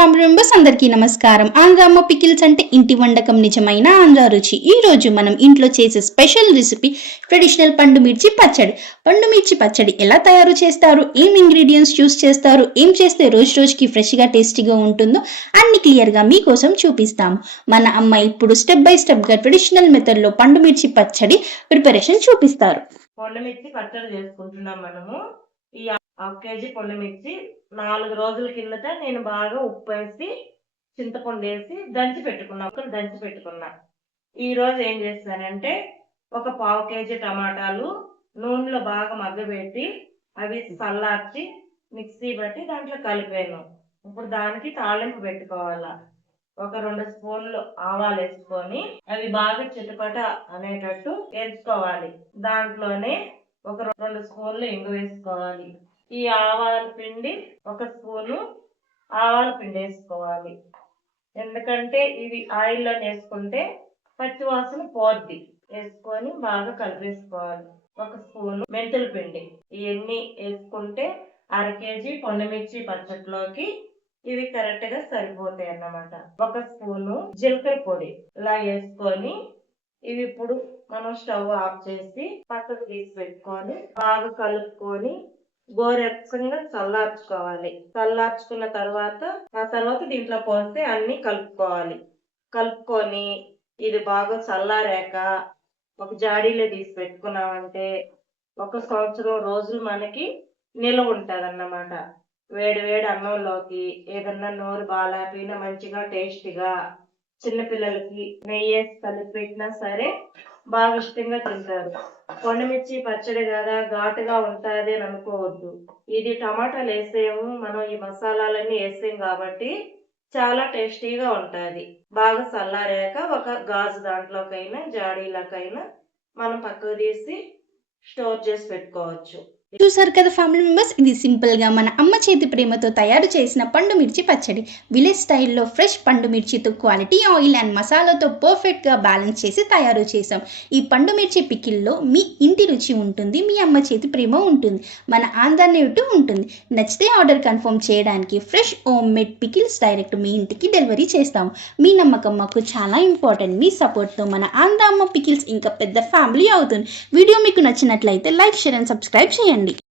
Family members అందరికీ నమస్కారం. ఆంధ్రమ్మ pickles అంటే ఇంటి వంటకం, నిజమైన ఆంధ్ర రుచి. ఈ రోజు మనం ఇంట్లో చేసే స్పెషల్ రెసిపీ ట్రెడిషనల్ పండు మిర్చి పచ్చడి. పండు మిర్చి పచ్చడి ఎలా తయారు చేస్తారు, ఏం ఇంగ్రీడియంట్స్ చూస్ చేస్తారు, ఏం చేస్తే రోజు రోజుకి ఫ్రెష్గా టేస్టీగా ఉంటుందో అన్ని క్లియర్గా మీకోసం చూపిస్తాము. మన అమ్మ ఇప్పుడు స్టెప్ బై స్టెప్గా ట్రెడిషనల్ మెథడ్లో పండు మిర్చి పచ్చడి ప్రిపరేషన్ చూపిస్తారు. పండు మిర్చి పచ్చడి చేసుకుంటున్నాం మనము. ఈ 1/2 kg పండు మిర్చి 4 రోజుల కిందట నేను బాగా ఉప్పు వేసి చింతపండు వేసి దంచి పెట్టుకున్నా. ఈ రోజు ఏం చేస్తానంటే ఒక 1/2 kg టమాటాలు నూనెలో బాగా మగ్గబెట్టి అవి చల్లార్చి మిక్సీ బట్టి దాంట్లో కలిపాను. ఇప్పుడు దానికి తాళింపు పెట్టుకోవాలా. ఒక 2 స్పూన్లు ఆవాలు వేసుకొని అవి బాగా చిటపట అనేటట్టు వేసుకోవాలి. దాంట్లోనే ఒక 2 స్పూన్లు ఇంగు వేసుకోవాలి. ఈ ఆవాల పిండి 1 స్పూను ఆవాల పిండి వేసుకోవాలి. ఎందుకంటే ఇవి ఆయిల్లో వేసుకుంటే పచ్చి వాసన పోద్ది. వేసుకొని బాగా కలిపేసుకోవాలి. 1 స్పూను మెంతుల పిండి. ఇవన్నీ వేసుకుంటే 1/2 kg పండుమిర్చి పచ్చట్లోకి ఇవి కరెక్ట్ గా సరిపోతాయి అన్నమాట. 1 స్పూను జీలకర్ర పొడి ఇలా వేసుకొని ఇవి ఇప్పుడు మనం స్టవ్ ఆఫ్ చేసి పక్కకు తీసి పెట్టుకొని బాగా కలుపుకొని గోరెచ్చగా చల్లార్చుకోవాలి. చల్లార్చుకున్న తర్వాత దీంట్లో పోస్తే అన్ని కలుపుకొని ఇది బాగా చల్లారాక ఒక జాడీలో తీసి పెట్టుకున్నామంటే 1 సంవత్సరం రోజులు మనకి నిల్వ ఉంటది అన్నమాట. వేడి వేడి అన్నంలోకి ఏదన్నా నోరు బాగాలేకపోయినా మంచిగా టేస్టీగా చిన్నపిల్లలకి నెయ్యి వేసి కలిపి పెట్టినా సరే బాగా ఇష్టంగా తింటారు. పండుమిర్చి పచ్చడి కదా ఘాటుగా ఉంటుంది అని అనుకోవద్దు. ఇది టమాటాలు వేసాము, మనం ఈ మసాలాలన్నీ వేసాం కాబట్టి చాలా టేస్టీగా ఉంటుంది. బాగా చల్లారాక ఒక గాజు దాంట్లోకైనా జాడీలకైనా మనం పక్కకు తీసి స్టోర్ చేసి పెట్టుకోవచ్చు. చూసారు కదా ఫ్యామిలీ మెంబర్స్, ఇది సింపుల్గా మన అమ్మ చేతి ప్రేమతో తయారు చేసిన పండు మిర్చి పచ్చడి. విలేజ్ స్టైల్లో ఫ్రెష్ పండు మిర్చితో క్వాలిటీ ఆయిల్ అండ్ మసాలాతో పర్ఫెక్ట్గా బ్యాలెన్స్ చేసి తయారు చేసాం. ఈ పండు మిర్చి పికిల్లో మీ ఇంటి రుచి ఉంటుంది, మీ అమ్మ చేతి ప్రేమ ఉంటుంది, మన ఆంధ్ర నేటివ్ ఉంటుంది. నచ్చితే ఆర్డర్ కన్ఫర్మ్ చేయడానికి fresh homemade pickles direct మీ ఇంటికి డెలివరీ చేస్తాము. మీ నమ్మకం మాకు చాలా ఇంపార్టెంట్. మీ సపోర్ట్తో మన ఆంధ్ర అమ్మ పికిల్స్ ఇంకా పెద్ద ఫ్యామిలీ అవుతుంది. వీడియో మీకు నచ్చినట్లయితే లైక్, షేర్ అండ్ సబ్స్క్రైబ్ చేయండి.